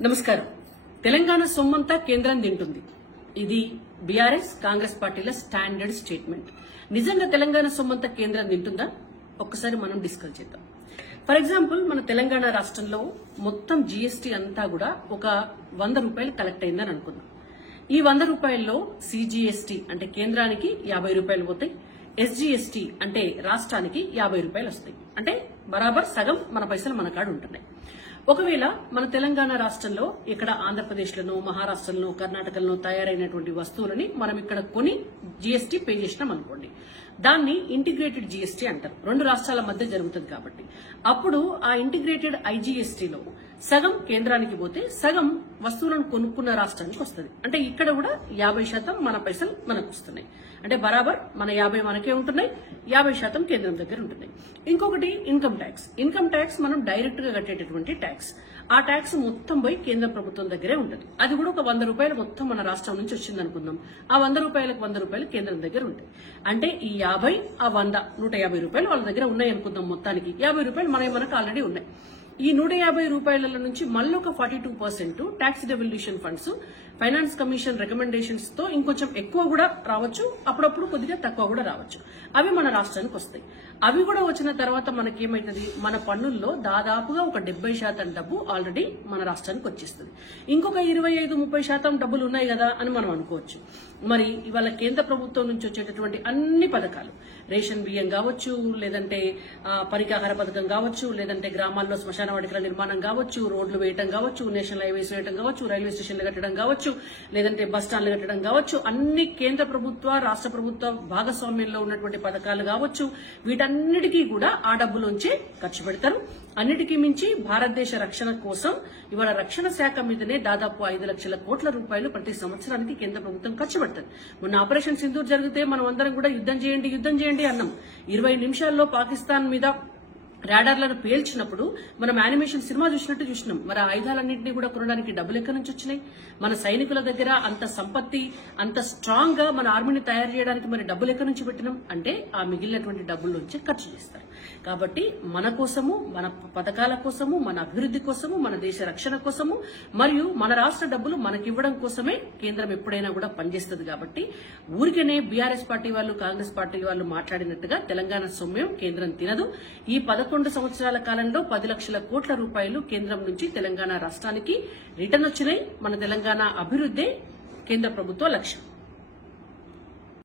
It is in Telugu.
నమస్కారం. తెలంగాణ సొమ్మంతా కేంద్రం తింటుంది. ఇది బీఆర్ఎస్ కాంగ్రెస్ పార్టీల స్టాండర్డ్ స్టేట్మెంట్. నిజంగా తెలంగాణ సొమ్మంతా కేంద్రం తింటుందా? ఒక్కసారి మనం డిస్కస్ చేద్దాం. ఫర్ ఎగ్జాంపుల్, మన తెలంగాణ రాష్ట్రంలో మొత్తం జీఎస్టీ అంతా కూడా ఒక 100 రూపాయలు కలెక్ట్ అయిందని అనుకుందాం. ఈ 100 రూపాయల్లో సిజీఎస్టీ అంటే కేంద్రానికి 50 రూపాయలు పోతాయి, ఎస్జీఎస్టీ అంటే రాష్ట్రానికి 50 రూపాయలు వస్తాయి. అంటే బరాబర్ సగం మన పైసలు మన కాడ ఉంటున్నాయి. ఒకవేళ మన తెలంగాణ రాష్ట్రంలో ఇక్కడ ఆంధ్రప్రదేశ్లోనో మహారాష్ట్రలో కర్ణాటకలో తయారైనటువంటి వస్తువులని మనం ఇక్కడ కొని జీఎస్టీ పే చేసినాం అనుకోండి, దాన్ని ఇంటిగ్రేటెడ్ జీఎస్టీ అంటారు. రెండు రాష్ట్రాల మధ్య జరుగుతుంది కాబట్టి అప్పుడు ఆ ఇంటిగ్రేటెడ్ ఐజీఎస్టీలో సగం కేంద్రానికి పోతే సగం వస్తువులను కొనుక్కున్న రాష్ట్రానికి వస్తుంది. అంటే ఇక్కడ కూడా 50% మన పైసలు మనకు వస్తున్నాయి. అంటే బరాబర్ మన 50 మనకే ఉంటున్నాయి, 50% కేంద్రం దగ్గర ఉంటున్నాయి. ఇంకొకటి ఇన్కమ్ ట్యాక్స్. ఇన్కమ్ ట్యాక్స్ మనం డైరెక్ట్ గా కట్టేటటువంటి ట్యాక్స్. ఆ ట్యాక్స్ మొత్తం పోయి కేంద్ర ప్రభుత్వం దగ్గరే ఉంటుంది. అది కూడా ఒక 100 రూపాయలు మొత్తం మన రాష్ట్రం నుంచి వచ్చింది అనుకుందాం. ఆ 100 రూపాయలకు 100 రూపాయలు కేంద్రం దగ్గర ఉంటాయి. అంటే ఈ 50 ఆ 100 150 రూపాయలు వాళ్ళ దగ్గర ఉన్నాయి అనుకుందాం. మొత్తానికి 50 రూపాయలు మనకు ఆల్రెడీ ఉన్నాయి. ఈ 150 రూపాయల నుంచి మళ్ళీ ఒక 42% tax devolution funds, finance commission recommendations తో ఇంకొంచెం ఎక్కువ కూడా రావచ్చు, అప్పుడప్పుడు కొద్దిగా తక్కువ కూడా రావచ్చు. అవి మన రాష్ట్రానికి వస్తాయి. అవి కూడా వచ్చిన తర్వాత మనకేమైతుంది, మన పన్నుల్లో దాదాపుగా ఒక 70% డబ్బు ఆల్రెడీ మన రాష్ట్రానికి వచ్చేస్తుంది. ఇంకొక 25-30% డబ్బులు ఉన్నాయి కదా అని మనం అనుకోవచ్చు. మరి ఇవాళ కేంద్ర ప్రభుత్వం నుంచి వచ్చేటటువంటి అన్ని పథకాలు, రేషన్ బియ్యం కావచ్చు, లేదంటే పరికాహార పథకం కావచ్చు, లేదంటే గ్రామాల్లో శ్మశాన వాటికల నిర్మాణం కావచ్చు, రోడ్లు వేయటం కావచ్చు, నేషనల్ హైవేస్ వేయటం కావచ్చు, రైల్వే స్టేషన్లు కట్టడం కావచ్చు, లేదంటే బస్ స్టాండ్లు కట్టడం కావచ్చు, అన్ని కేంద్ర ప్రభుత్వ రాష్ట్ర ప్రభుత్వ భాగస్వామ్యంలో ఉన్నటువంటి పథకాలు కావచ్చు, వీటన్నిటికీ కూడా ఆ డబ్బులోంచే ఖర్చు పెడతారు. అన్నిటికీ మించి భారతదేశ రక్షణ కోసం ఇవాళ రక్షణ శాఖ మీదనే దాదాపు 5 లక్షల కోట్ల రూపాయలు ప్రతి సంవత్సరానికి కేంద్ర ప్రభుత్వం ఖర్చు పెడుతుంది. మొన్న ఆపరేషన్ సింధూర్ జరిగితే మనం అందరం కూడా యుద్ధం చేయండి అన్నాం. 20 నిమిషాల్లో పాకిస్తాన్ మీద రాడార్లను పేల్చినప్పుడు మనం యానిమేషన్ సినిమా చూసినాం. మరి ఆ ఆయుధాలన్నింటినీ కూడా కొనడానికి డబ్బులు ఎక్కడి నుంచి వచ్చినాయి? మన సైనికుల దగ్గర అంత సంపత్తి, అంత స్ట్రాంగ్ గా మన ఆర్మీని తయారు చేయడానికి మరి డబ్బులు ఎక్కడి నుంచి పెట్టినాం? అంటే ఆ మిగిలినటువంటి డబ్బుల నుంచి ఖర్చు చేస్తారు. కాబట్టి మన కోసము, మన పథకాల కోసము, మన అభివృద్ధి కోసము, మన దేశ రక్షణ కోసము, మరియు మన రాష్ట్ర డబ్బులు మనకివ్వడం కోసమే కేంద్రం ఎప్పుడైనా కూడా పనిచేస్తుంది. కాబట్టి ఊరికనే బీఆర్ఎస్ పార్టీ వాళ్ళు, కాంగ్రెస్ పార్టీ వాళ్ళు మాట్లాడినట్టుగా తెలంగాణ సొమ్యం కేంద్రం తినదు. ఈ 11 సంవత్సరాల కాలంలో 10 లక్షల కోట్ల రూపాయలు కేంద్రం నుంచి తెలంగాణ రాష్ట్రానికి రిటర్న్ వచ్చినాయి. మన తెలంగాణ అభివృద్ధే కేంద్ర ప్రభుత్వ లక్ష్యం.